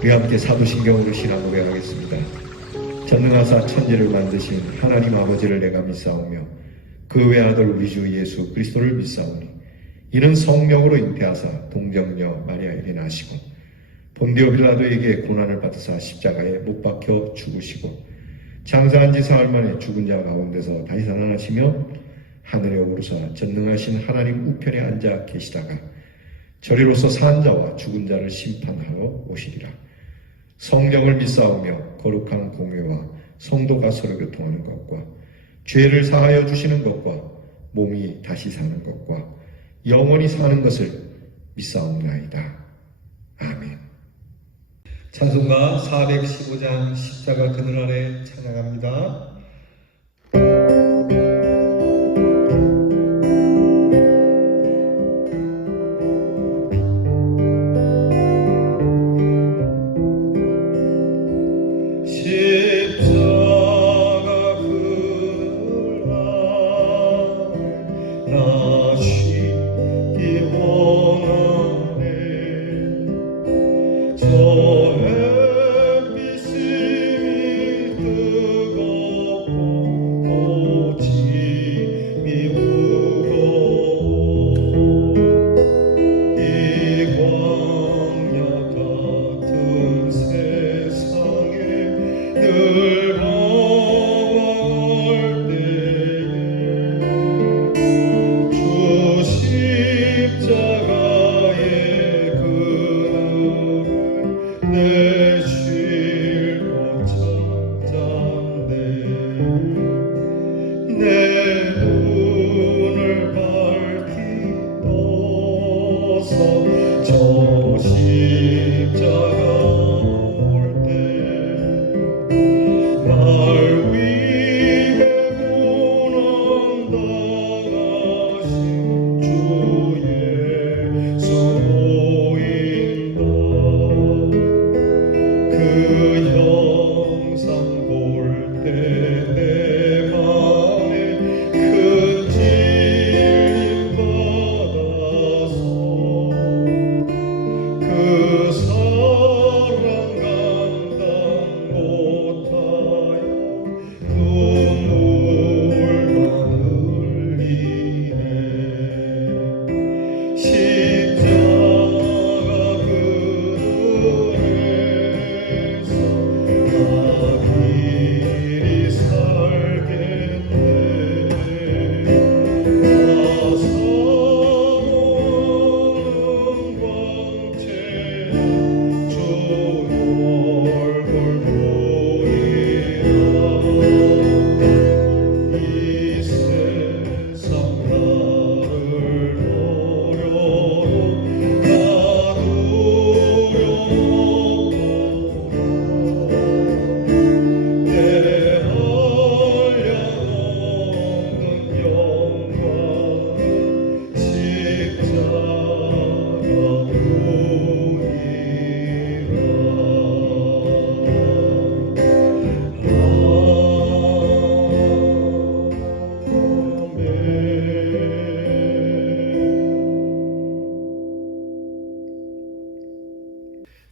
우리 함께 사도신경으로 신앙 고백하겠습니다. 전능하사 천지를 만드신 하나님 아버지를 내가 믿사오며 그 외아들 우리 주 예수 그리스도를 믿사오니 이는 성령으로 잉태하사 동정녀 마리아에게 나시고 본디오 빌라도에게 고난을 받으사 십자가에 못 박혀 죽으시고 장사한 지 사흘 만에 죽은 자 가운데서 다시 살아나시며 하늘에 오르사 전능하신 하나님 우편에 앉아 계시다가 저리로서 산 자와 죽은 자를 심판하러 오시리라. 성령을 믿사오며 거룩한 공회와 성도가 서로 교통하는 것과 죄를 사하여 주시는 것과 몸이 다시 사는 것과 영원히 사는 것을 믿사옵나이다. 아멘. 찬송가 415장 십자가 그늘 아래 찬양합니다.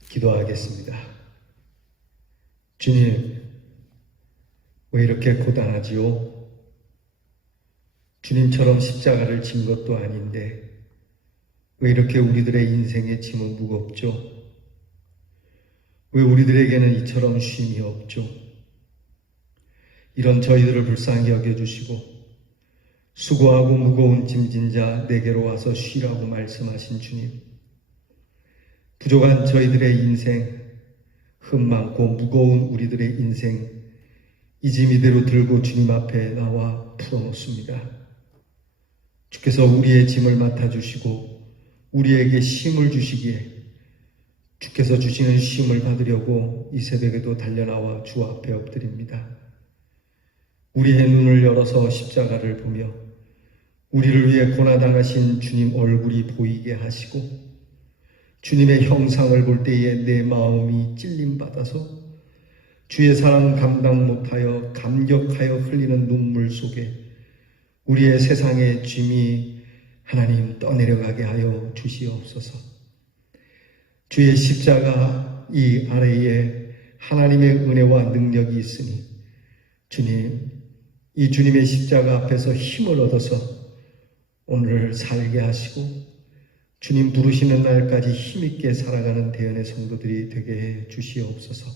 기도하겠습니다. 주님, 왜 이렇게 고단하지요? 주님처럼 십자가를 진 것도 아닌데 왜 이렇게 우리들의 인생의 짐은 무겁죠? 왜 우리들에게는 이처럼 쉼이 없죠? 이런 저희들을 불쌍히 여겨주시고 수고하고 무거운 짐진 자 내게로 와서 쉬라고 말씀하신 주님, 부족한 저희들의 인생, 흠 많고 무거운 우리들의 인생, 이 짐 이대로 들고 주님 앞에 나와 풀어놓습니다. 주께서 우리의 짐을 맡아주시고 우리에게 쉼을 주시기에 주께서 주시는 쉼을 받으려고 이 새벽에도 달려나와 주 앞에 엎드립니다. 우리의 눈을 열어서 십자가를 보며 우리를 위해 고난당하신 주님 얼굴이 보이게 하시고 주님의 형상을 볼 때에 내 마음이 찔림받아서 주의 사랑 감당 못하여 감격하여 흘리는 눈물 속에 우리의 세상의 짐이 하나님 떠내려가게 하여 주시옵소서. 주의 십자가 이 아래에 하나님의 은혜와 능력이 있으니 주님, 이 주님의 십자가 앞에서 힘을 얻어서 오늘을 살게 하시고 주님 부르시는 날까지 힘있게 살아가는 대연의 성도들이 되게 해 주시옵소서.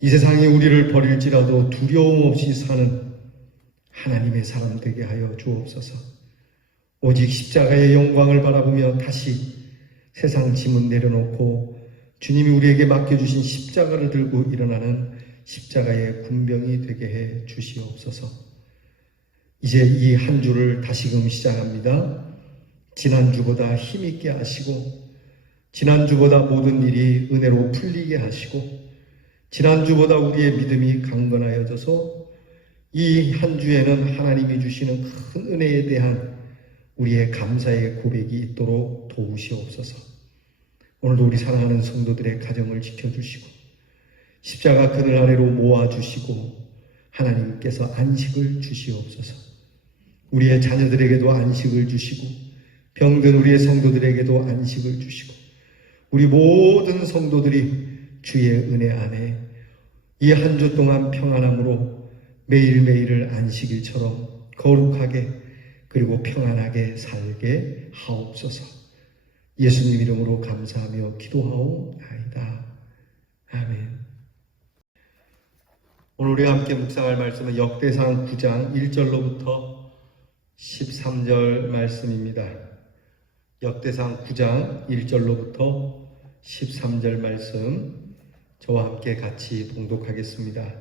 이 세상이 우리를 버릴지라도 두려움 없이 사는 하나님의 사람 되게 하여 주옵소서. 오직 십자가의 영광을 바라보며 다시 세상 짐은 내려놓고 주님이 우리에게 맡겨주신 십자가를 들고 일어나는 십자가의 군병이 되게 해 주시옵소서. 이제 이 한 주를 다시금 시작합니다. 지난주보다 힘있게 하시고 지난주보다 모든 일이 은혜로 풀리게 하시고 지난주보다 우리의 믿음이 강건하여져서 이 한 주에는 하나님이 주시는 큰 은혜에 대한 우리의 감사의 고백이 있도록 도우시옵소서. 오늘도 우리 사랑하는 성도들의 가정을 지켜주시고 십자가 그늘 아래로 모아주시고 하나님께서 안식을 주시옵소서. 우리의 자녀들에게도 안식을 주시고 병든 우리의 성도들에게도 안식을 주시고 우리 모든 성도들이 주의 은혜 안에 이 한 주 동안 평안함으로 매일매일을 안식일처럼 거룩하게 그리고 평안하게 살게 하옵소서. 예수님 이름으로 감사하며 기도하옵나이다. 아멘. 오늘 우리가 함께 묵상할 말씀은 역대상 9장 1절로부터 13절 말씀입니다. 역대상 9장 1절로부터 13절 말씀 저와 함께 같이 봉독하겠습니다.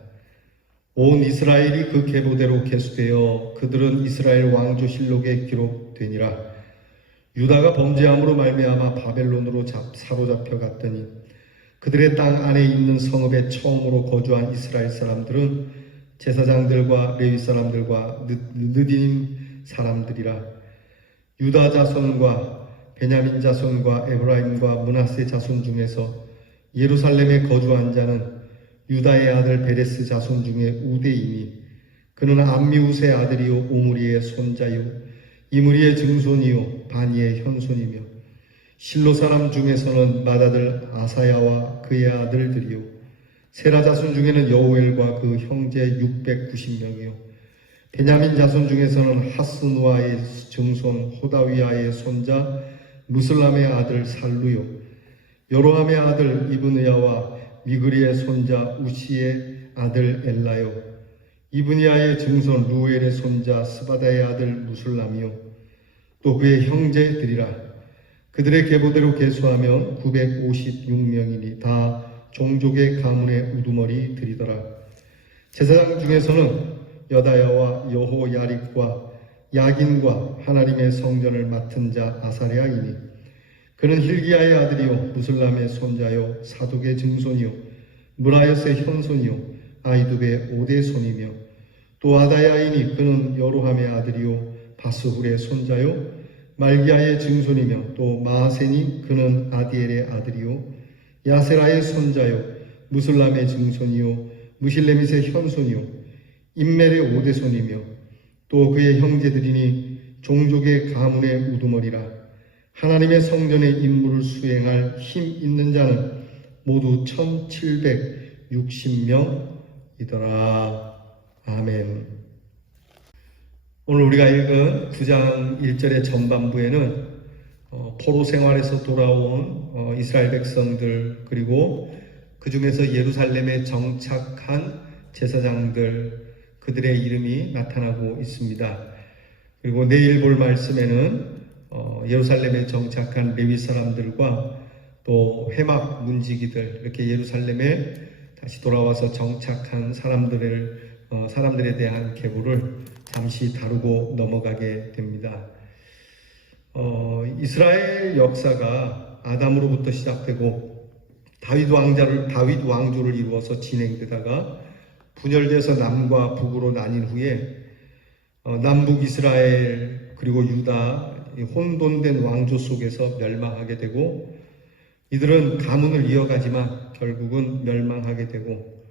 온 이스라엘이 그 계보대로 계수되어 그들은 이스라엘 왕조실록에 기록되니라. 유다가 범죄함으로 말미암아 바벨론으로 사로잡혀 갔더니 그들의 땅 안에 있는 성읍에 처음으로 거주한 이스라엘 사람들은 제사장들과 레위 사람들과 느디님 사람들이라. 유다 자손과 베냐민 자손과 에브라임과 므낫세 자손 중에서 예루살렘에 거주한 자는 유다의 아들 베레스 자손 중에 우대이니 그는 암미우스의 아들이요 오므리의 손자요 이므리의 증손이요 바니의 현손이며 실로 사람 중에서는 맏아들 아사야와 그의 아들들이요 세라 자손 중에는 여우엘과 그 형제 690명이요 베냐민 자손 중에서는 하스누아의 증손 호다위아의 손자 무슬람의 아들 살루요 여로함의 아들 이브느야와 미그리의 손자 우시의 아들 엘라요 이브니아의 증손 루엘의 손자 스바다의 아들 무술람이요 또 그의 형제들이라. 그들의 계보대로 계수하면 956명이니 다 종족의 가문의 우두머리들이더라. 제사장 중에서는 여다야와 여호야립과 야긴과 하나님의 성전을 맡은 자 아사랴이니 그는 힐기야의 아들이요 무슬람의 손자요 사독의 증손이요 무라요스의 현손이요 아이두베의 오대손이며 또 아다야이니 그는 여로함의 아들이요 바스훌의 손자요 말기야의 증손이며 또 마아세니 그는 아디엘의 아들이요 야세라의 손자요 무슬람의 증손이요 무실레밋의 현손이요 임멜의 오대손이며 또 그의 형제들이니 종족의 가문의 우두머리라. 하나님의 성전의 임무를 수행할 힘 있는 자는 모두 1760명이더라. 아멘. 오늘 우리가 읽은 9장 1절의 전반부에는 포로 생활에서 돌아온 이스라엘 백성들 그리고 그 중에서 예루살렘에 정착한 제사장들 그들의 이름이 나타나고 있습니다. 그리고 내일 볼 말씀에는 예루살렘에 정착한 레위 사람들과 또 회막 문지기들 이렇게 예루살렘에 다시 돌아와서 정착한 사람들에 대한 계보를 잠시 다루고 넘어가게 됩니다. 이스라엘 역사가 아담으로부터 시작되고 다윗 왕조를 이루어서 진행되다가 분열돼서 남과 북으로 나뉜 후에 남북 이스라엘 그리고 유다 혼돈된 왕조 속에서 멸망하게 되고 이들은 가문을 이어가지만 결국은 멸망하게 되고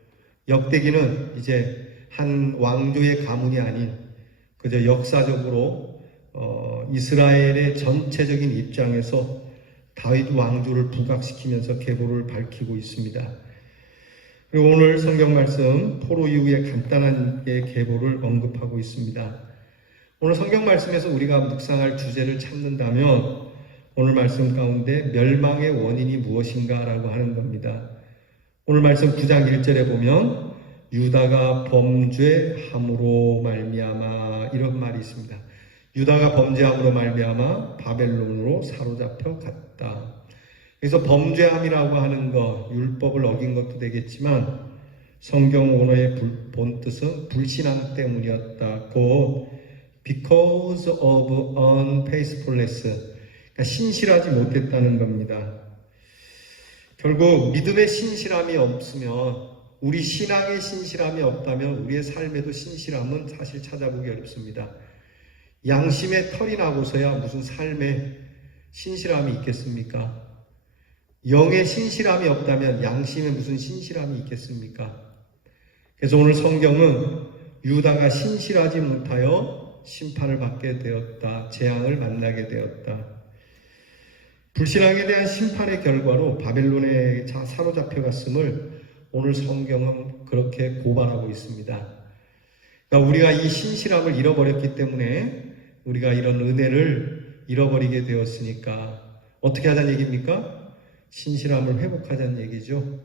역대기는 이제 한 왕조의 가문이 아닌 그저 역사적으로 이스라엘의 전체적인 입장에서 다윗 왕조를 부각시키면서 계보를 밝히고 있습니다. 그리고 오늘 성경 말씀 포로 이후에 간단하게 계보를 언급하고 있습니다. 오늘 성경 말씀에서 우리가 묵상할 주제를 찾는다면 오늘 말씀 가운데 멸망의 원인이 무엇인가 라고 하는 겁니다. 오늘 말씀 9장 1절에 보면 유다가 범죄함으로 말미암아 이런 말이 있습니다. 유다가 범죄함으로 말미암아 바벨론으로 사로잡혀 갔다. 그래서 범죄함이라고 하는 것, 율법을 어긴 것도 되겠지만 성경 원어의 본뜻은 불신앙 때문이었다. 곧 because of unfaithfulness, 그러니까 신실하지 못했다는 겁니다. 결국 믿음의 신실함이 없으면, 우리 신앙의 신실함이 없다면 우리의 삶에도 신실함은 사실 찾아보기 어렵습니다. 양심의 털이 나고서야 무슨 삶에 신실함이 있겠습니까? 영의 신실함이 없다면 양심에 무슨 신실함이 있겠습니까? 그래서 오늘 성경은 유다가 신실하지 못하여 심판을 받게 되었다. 재앙을 만나게 되었다. 불신앙에 대한 심판의 결과로 바벨론에 사로잡혀갔음을 오늘 성경은 그렇게 고발하고 있습니다. 그러니까 우리가 이 신실함을 잃어버렸기 때문에 우리가 이런 은혜를 잃어버리게 되었으니까 어떻게 하자는 얘기입니까? 신실함을 회복하자는 얘기죠.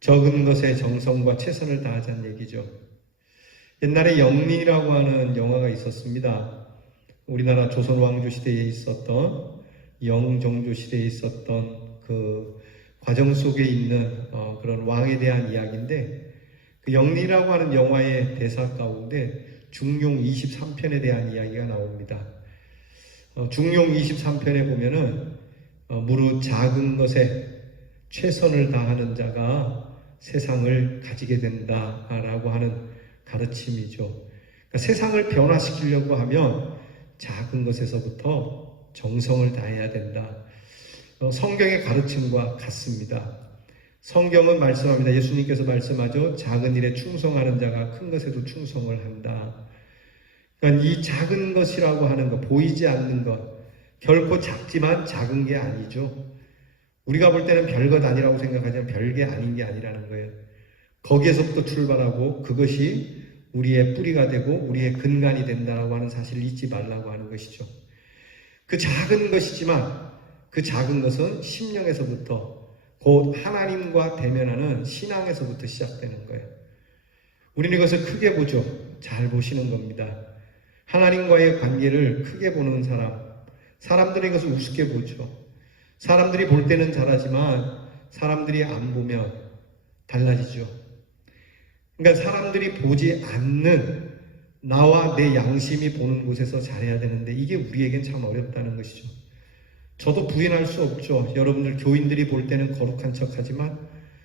적은 것에 정성과 최선을 다하자는 얘기죠. 옛날에 영린이라고 하는 영화가 있었습니다. 우리나라 조선 왕조 시대에 있었던, 영종조 시대에 있었던 그 과정 속에 있는 그런 왕에 대한 이야기인데, 그 영린이라고 하는 영화의 대사 가운데 중용 23편에 대한 이야기가 나옵니다. 중용 23편에 보면은 무릇 작은 것에 최선을 다하는 자가 세상을 가지게 된다라고 하는 가르침이죠. 그러니까 세상을 변화시키려고 하면 작은 것에서부터 정성을 다해야 된다. 성경의 가르침과 같습니다. 성경은 말씀합니다. 예수님께서 말씀하죠. 작은 일에 충성하는 자가 큰 것에도 충성을 한다. 그러니까 이 작은 것이라고 하는 것, 보이지 않는 것, 결코 작지만 작은 게 아니죠. 우리가 볼 때는 별것 아니라고 생각하지만 별게 아닌 게 아니라는 거예요. 거기에서부터 출발하고 그것이 우리의 뿌리가 되고 우리의 근간이 된다고 하는 사실을 잊지 말라고 하는 것이죠. 그 작은 것이지만 그 작은 것은 심령에서부터 곧 하나님과 대면하는 신앙에서부터 시작되는 거예요. 우리는 이것을 크게 보죠. 잘 보시는 겁니다. 하나님과의 관계를 크게 보는 사람들이 이것을 우습게 보죠. 사람들이 볼 때는 잘하지만 사람들이 안 보면 달라지죠. 그러니까 사람들이 보지 않는 나와 내 양심이 보는 곳에서 잘해야 되는데 이게 우리에겐 참 어렵다는 것이죠. 저도 부인할 수 없죠. 여러분들 교인들이 볼 때는 거룩한 척하지만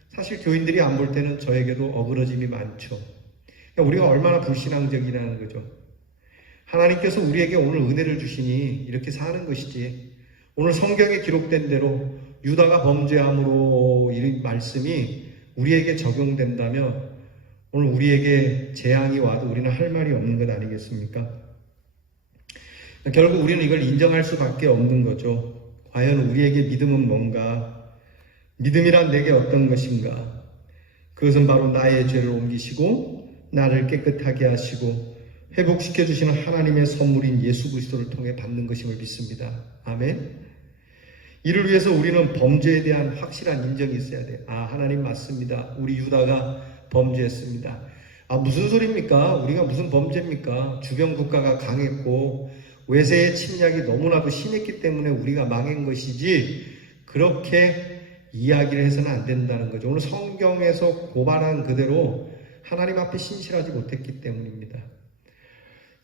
사실 교인들이 안 볼 때는 저에게도 어그러짐이 많죠. 그러니까 우리가 얼마나 불신앙적이라는 거죠. 하나님께서 우리에게 오늘 은혜를 주시니 이렇게 사는 것이지, 오늘 성경에 기록된 대로 유다가 범죄함으로 이 말씀이 우리에게 적용된다면 오늘 우리에게 재앙이 와도 우리는 할 말이 없는 것 아니겠습니까? 결국 우리는 이걸 인정할 수밖에 없는 거죠. 과연 우리에게 믿음은 뭔가? 믿음이란 내게 어떤 것인가? 그것은 바로 나의 죄를 옮기시고 나를 깨끗하게 하시고 회복시켜 주시는 하나님의 선물인 예수 그리스도를 통해 받는 것임을 믿습니다. 아멘. 이를 위해서 우리는 범죄에 대한 확실한 인정이 있어야 돼요. 하나님 맞습니다. 우리 유다가 범죄했습니다. 무슨 소리입니까? 우리가 무슨 범죄입니까? 주변 국가가 강했고 외세의 침략이 너무나도 심했기 때문에 우리가 망한 것이지, 그렇게 이야기를 해서는 안 된다는 거죠. 오늘 성경에서 고발한 그대로 하나님 앞에 신실하지 못했기 때문입니다.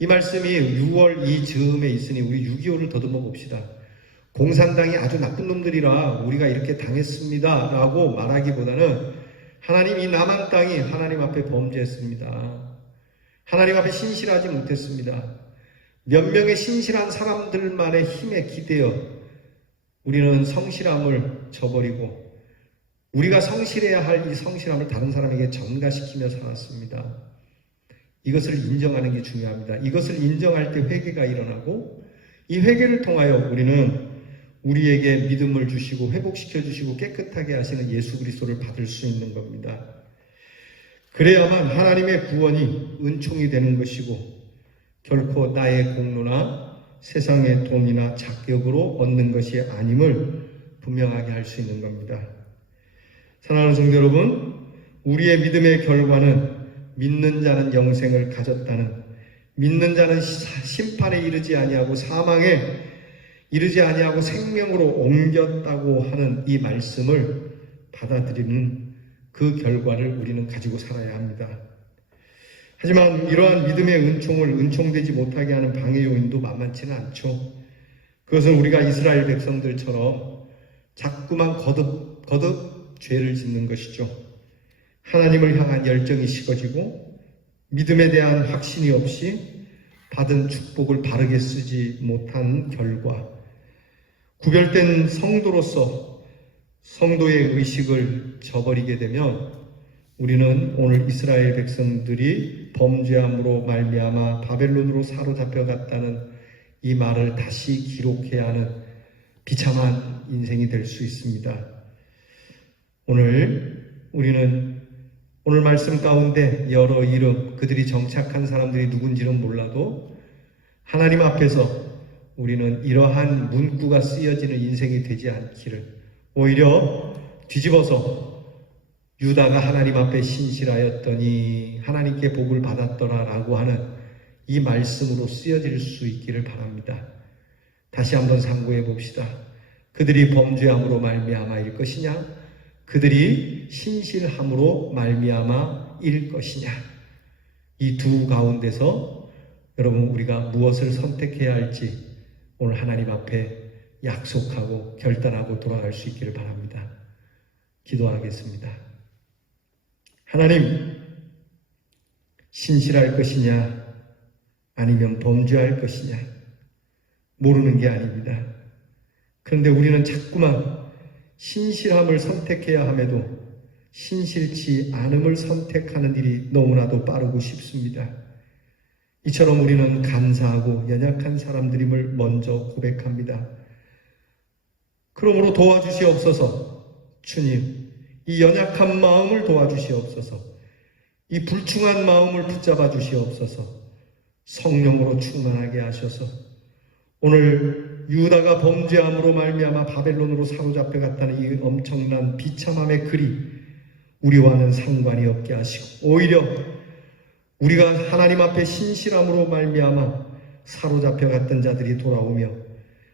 이 말씀이 6월 이 즈음에 있으니 우리 6.25를 더듬어 봅시다. 공산당이 아주 나쁜 놈들이라 우리가 이렇게 당했습니다 라고 말하기보다는 하나님, 이 남한 땅이 하나님 앞에 범죄했습니다. 하나님 앞에 신실하지 못했습니다. 몇 명의 신실한 사람들만의 힘에 기대어 우리는 성실함을 저버리고 우리가 성실해야 할 이 성실함을 다른 사람에게 전가시키며 살았습니다. 이것을 인정하는 게 중요합니다. 이것을 인정할 때 회개가 일어나고 이 회개를 통하여 우리는 우리에게 믿음을 주시고 회복시켜 주시고 깨끗하게 하시는 예수 그리스도를 받을 수 있는 겁니다. 그래야만 하나님의 구원이 은총이 되는 것이고 결코 나의 공로나 세상의 돈이나 자격으로 얻는 것이 아님을 분명하게 할 수 있는 겁니다. 사랑하는 성도 여러분, 우리의 믿음의 결과는 믿는 자는 영생을 가졌다는, 믿는 자는 심판에 이르지 아니하고 사망에 이르지 아니하고 생명으로 옮겼다고 하는 이 말씀을 받아들이는 그 결과를 우리는 가지고 살아야 합니다. 하지만 이러한 믿음의 은총을 은총되지 못하게 하는 방해 요인도 만만치는 않죠. 그것은 우리가 이스라엘 백성들처럼 자꾸만 거듭 죄를 짓는 것이죠. 하나님을 향한 열정이 식어지고 믿음에 대한 확신이 없이 받은 축복을 바르게 쓰지 못한 결과, 구별된 성도로서 성도의 의식을 저버리게 되면 우리는 오늘 이스라엘 백성들이 범죄함으로 말미암아 바벨론으로 사로잡혀갔다는 이 말을 다시 기록해야 하는 비참한 인생이 될 수 있습니다. 우리는 오늘 말씀 가운데 여러 이름, 그들이 정착한 사람들이 누군지는 몰라도 하나님 앞에서 우리는 이러한 문구가 쓰여지는 인생이 되지 않기를, 오히려 뒤집어서 유다가 하나님 앞에 신실하였더니 하나님께 복을 받았더라 라고 하는 이 말씀으로 쓰여질 수 있기를 바랍니다. 다시 한번 상고해 봅시다. 그들이 범죄함으로 말미암아일 것이냐, 그들이 신실함으로 말미암아일 것이냐, 이 두 가운데서 여러분 우리가 무엇을 선택해야 할지 오늘 하나님 앞에 약속하고 결단하고 돌아갈 수 있기를 바랍니다. 기도하겠습니다. 하나님, 신실할 것이냐 아니면 범죄할 것이냐 모르는 게 아닙니다. 그런데 우리는 자꾸만 신실함을 선택해야 함에도 신실치 않음을 선택하는 일이 너무나도 빠르고 쉽습니다. 이처럼 우리는 간사하고 연약한 사람들임을 먼저 고백합니다. 그러므로 도와주시옵소서. 주님, 이 연약한 마음을 도와주시옵소서. 이 불충한 마음을 붙잡아 주시옵소서. 성령으로 충만하게 하셔서 오늘 유다가 범죄함으로 말미암아 바벨론으로 사로잡혀갔다는 이 엄청난 비참함의 글이 우리와는 상관이 없게 하시고, 오히려 우리가 하나님 앞에 신실함으로 말미암아 사로잡혀갔던 자들이 돌아오며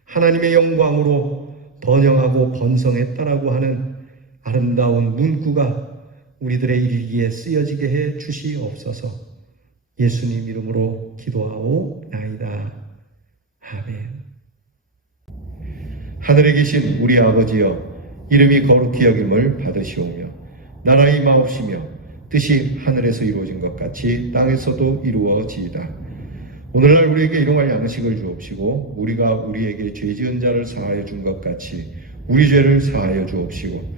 하나님의 영광으로 번영하고 번성했다라고 하는 아름다운 문구가 우리들의 일기에 쓰여지게 해 주시옵소서. 예수님 이름으로 기도하오나이다. 아멘. 하늘에 계신 우리 아버지여, 이름이 거룩히 여김을 받으시오며 나라가 임하옵시며 뜻이 하늘에서 이루어진 것 같이 땅에서도 이루어지이다. 오늘날 우리에게 일용할 양식을 주옵시고 우리가 우리에게 죄 지은 자를 사하여 준 것 같이 우리 죄를 사하여 주옵시고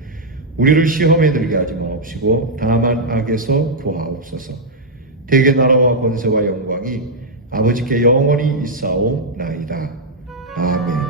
우리를 시험에 들게 하지 마옵시고 다만 악에서 구하옵소서. 대개 나라와 권세와 영광이 아버지께 영원히 있사오나이다. 아멘.